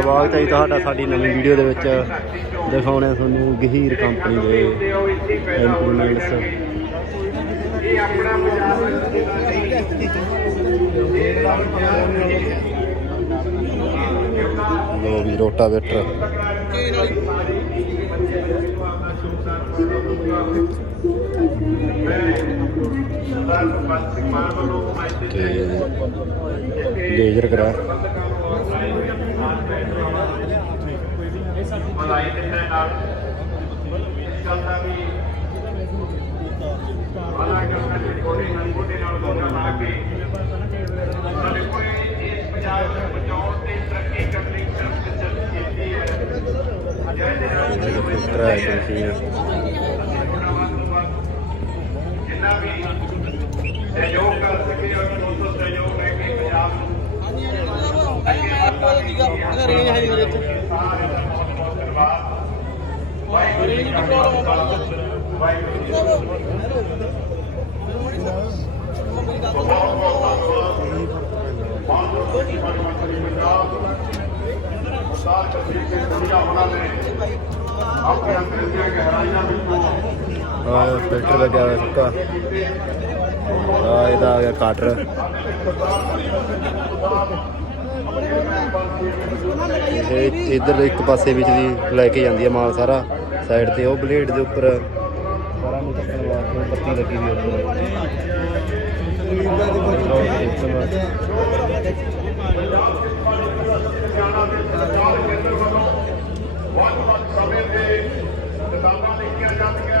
ਸਵਾਗਤ ਹੈ ਜੀ ਤੁਹਾਡਾ ਸਾਡੀ ਨਵੀਂ ਵੀਡੀਓ ਦੇ ਵਿੱਚ। ਦਿਖਾਉਣੇ ਤੁਹਾਨੂੰ ਗਹੀਰ ਕੰਪਨੀ ਦੇ ਇੰਪਲੀਮੈਂਟਸ ਇਹ ਆਪਣਾ ਬਾਜ਼ਾਰ ਲੋ ਵੀ ਰੋਟਾਵੇਟਰ। ਤੇ ਲੇਜ਼ਰ ਕਰਾ ਮਲਾਈ ਦੇ ਨਾਲ ਇਸ ਗੱਲ ਦਾ ਵੀ ਬਣਾ ਕੇ ਸਾਡੇ ਕੋਲੇ ਨਾਲ ਕੋਲੇ ਨਾਲ ਦੋਨਾਂ ਲਾ ਕੇ ਸਾਡੇ ਕੋਲੇ ਇਸ ਪੰਜਾਬ ਨੂੰ ਬਚਾਉਣ ਤੇ ਤਰੱਕੀ ਕਰਨ ਲਈ ਸਿਰਫ ਚੱਲ ਕੀਤੀ ਹੈ। ਹੈ। ਜਿੰਨਾ ਵੀ ਸਹਿਯੋਗ ਕਰ ਸਕੇ ਔਰ ਦੋਸਤੋ ਸਹਿਯੋਗ ਹੈ ਕਿ ਪੰਜਾਬ ਨੂੰ ਆਪਣੇ ਅੰਦਰ ਦੀਆਂ ਗਹਿਰਾਈਆਂ ਵਿੱਚੋਂ ਆ ਫਿਲਟਰ ਲੱਗਿਆ ਹੋਇਆ ਸੁੱਕਾ। ਆ ਇਹਦਾ ਆ ਗਿਆ ਕਾਟਰ। ਇਹ ਇਧਰ ਇੱਕ ਪਾਸੇ ਵਿੱਚ ਦੀ ਲੈ ਕੇ ਜਾਂਦੀ ਹੈ ਮਾਲ ਸਾਰਾ ਸਾਈਡ ਤੇ, ਉਹ ਬਲੇਡ ਦੇ ਉੱਪਰ ਸਾਰਾ ਨੂੰ ਕੱਟਣ ਵਾਸਤੇ ਪੱਤੀ ਲੱਗੀ ਹੋਈ ਹੈ ਵੱਖ-ਵੱਖ ਸਮੇਂ ਤੇ ਕਿਤਾਬਾਂ ਲਿਖੀਆਂ ਜਾਂਦੀਆਂ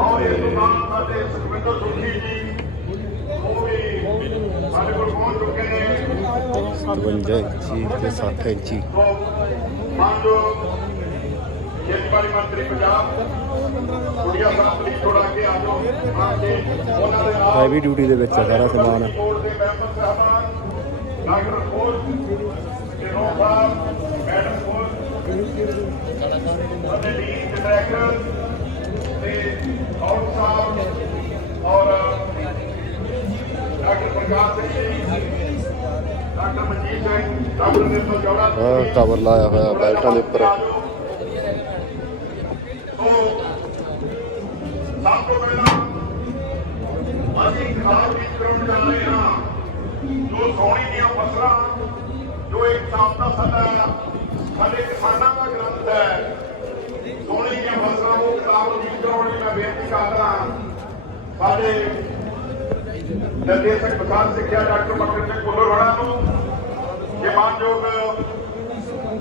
ਆਵੇ ਮਾਤਰ ਮੈਂ ਮਾਤਰ ਨੂੰ ਲੈ ਕੇ ਆ ਗਿਆ ਸੀ ਅਲਾਮਾ ਦੀ ਰਸਮ ਤੋਂ ਹੈ ਤੂੜੀ ਦਾ ਰੀਪਰ ਆ ਗਹੀਰ ਦਾ ਕਲਾਕਾਰ ਔਰ ਇਹ ਦੁਕਾਨ ਸਾਡੇ ਸੁਖਵਿੰਦਰ ਸੁਖੀ ਜੀ ਉਹ ਵੀ ਸਾਡੇ ਕੋਲ ਪਹੁੰਚ ਚੁੱਕੇ ਨੇ। 52 ਇੰਚੀ ਤੇ 60 ਇੰਚੀ। ਤੋਂ ਮੰਨੋ ਖੇਤੀਬਾੜੀ ਮੰਤਰੀ ਪੰਜਾਬ ਕੁੜੀਆ ਸਾਹਿਬ ਪਲੀਜ਼ ਥੋੜਾ ਅੱਗੇ ਆ ਜਾਓ। ਆ ਕੇ ਉਹਨਾਂ ਦੇ ਨਾਲ ਹੈਵੀ ਡਿਊਟੀ ਦੇ ਵਿੱਚ ਸਾਰਾ ਸਮਾਨ। ਡਾਕਟਰ ਕੋਲ ਜਿਹਨੋਂ ਸਾਹਿਬ ਮੈਡਮ ਕੋਲ ਅਤੇ ਲੀਡ ਡਾਇਰੈਕਟਰ ਤੇ ਕੌਣ ਸਾਹਿਬ ਔਰ doctor Prakash Singh ji doctor Manjit Singh doctor Nirmal Jaura ਆ ਕਵਰ ਲਾਇਆ ਹੋਇਆ ਬੈਲਟਾਂ ਦੇ ਉੱਪਰ ਸਭ ਤੋਂ ਪਹਿਲਾਂ ਅਸੀਂ ਖਾਦ ਵੀ ਕਰਾਉਣ ਜਾ ਰਹੇ ਹਾਂ ਜੋ ਸੋਹਣੀ ਦੀਆਂ ਫਸਲਾਂ ਜੋ ਇੱਕ ਹਿਸਾਬ ਦਾ ਸਾਡਾ ਸਾਡੇ ਕਿਸਾਨਾਂ ਦਾ ਗ੍ਰੰਥ ਹੈ ਸੋਹਣੀ ਦੀਆਂ ਫਸਲਾਂ ਨੂੰ ਕਿਤਾਬ ਦੀ ਕਰਾਉਣ ਲਈ ਮੈਂ ਬੇਨਤੀ ਕਰਦਾ ਸਾਡੇ ਨਿਰਦੇਸ਼ਕ ਵਿਕਾਸ ਸਿੱਖਿਆ ਡਾਕਟਰ ਮਕਰ ਸਿੰਘ ਕੁੱਲਰਵਾੜਾ ਨੂੰ ਜੇ ਮਾਨਯੋਗ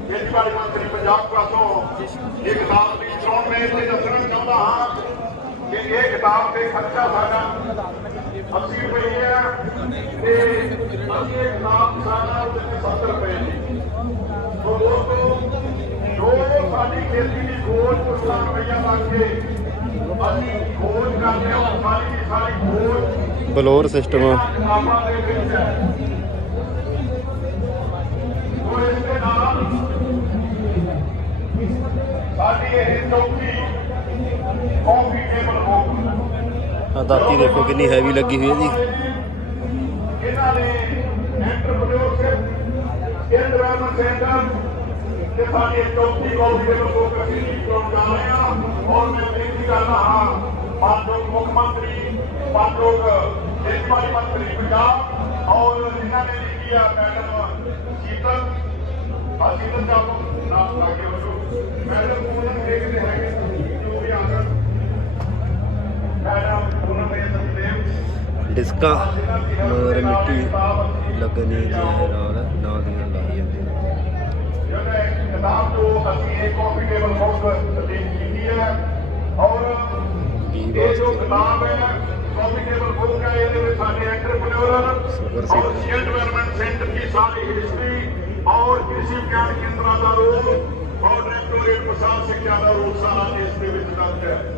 ਖੇਤੀਬਾੜੀ ਮੰਤਰੀ ਪੰਜਾਬ ਪਾਸੋਂ ਇਹ ਕਿਤਾਬ ਦੀ ਚੋਣ ਮੈਂ ਇੱਥੇ ਦੱਸਣਾ ਚਾਹੁੰਦਾ ਹਾਂ ਕਿ ਇਹ ਕਿਤਾਬ ਤੇ ਖਰਚਾ ਸਾਡਾ 80 ਰੁਪਏ ਹੈ ਤੇ ਅਸੀਂ ਇਹ ਕਿਤਾਬ ਸਾਡਾ ਉਹਦੇ ਤੇ 70 ਰੁਪਏ ਦੀ ਸੋ ਦੋਸਤੋ ਜੋ ਸਾਡੀ ਖੇਤੀ ਦੀ ਖੋਜ ਪੁਸਤਕਾਂ ਰੁਪਈਆ ਲੱਗ ਕੇ ਬਲੋਰ ਸਿਸਟਮ ਕਿਤਾਬਾਂ ਆ ਦਾਤੀ ਦੇਖੋ ਕਿੰਨੀ ਹੈਵੀ ਲੱਗੀ ਹੋਈ ਹੈ ਜੀ। ਇਹਨਾਂ ਨੇ ਐਂਟਰਪ੍ਰੀਨਿਓਰਸ਼ਿਪ ਇਨਵਾਇਰਨਮੈਂਟ ਸੈਂਟਰ ਤੇ ਸਾਡੀ ਚੌਥੀ ਟੇਬਲ ਬੁੱਕ ਅਸੀਂ ਕਰਾਉਣ ਜਾ ਰਹੇ ਹਾਂ ਔਰ ਮੈਂ ਬੇਨਤੀ ਕਰਦਾ ਹਾਂ ਮਾਨਯੋਗ ਮੁੱਖ ਮੰਤਰੀ ਮਾਨਯੋਗ ਖੇਤੀਬਾੜੀ ਮੰਤਰੀ ਪੰਜਾਬ ਔਰ ਇਹਨਾਂ ਨੇ ਲਿਖੀ ਆ ਮੈਡਮ ਸ਼ੀਤਲ ਅਸੀਂ ਤਾਂ ਚਾਹੋ ਨਾਮ ਲਾਗੇ ਹੋ ਮੈਡਮ ਉਹਨਾਂ ਨੂੰ ਦੇਖਦੇ ਹੈਗੇ ਜੋ ਵੀ ਆਦਰ ਮੈਡਮ ਉਹਨਾਂ ਦੇ ਸੰਦੇਵ ਡਿਸਕਾਂ ਮਗਰ ਮਿੱਟੀ ਲੱਗਣੀ ਦੀ ਨਾਲ ਅਸੀਂ ਇਹ ਕਾਫੀ ਟੇਬਲ ਬੁੱਕ ਤਕਦੀਮ ਕੀਤੀ ਹੈ ਔਰ ਇਹ ਜੋ ਕਿਤਾਬ ਹੈ ਕਾਫੀ ਟੇਬਲ ਬੁੱਕ ਹੈ ਇਹਦੇ ਵਿੱਚ ਸਾਡੇ ਐਂਟਰਪ੍ਰੀਨਿਓਰ ਔਰ ਸੀ ਡਿਵੈਲਪਮੈਂਟ ਸੈਂਟਰ ਦੀ ਸਾਰੀ ਹਿਸਟਰੀ ਔਰ ਕ੍ਰਿਸ਼ੀ ਵਿਗਿਆਨ ਕੇਂਦਰਾਂ ਦਾ ਰੋਲ ਔਰ ਡਾਇਰੈਕਟੋਰੇਟ ਪ੍ਰਸਾਦ ਸਿੱਖਿਆ ਦਾ ਰੋਲ ਸਾਰਾ ਇਸ ਦੇ ਵਿੱਚ ਦਰਜ ਹੈ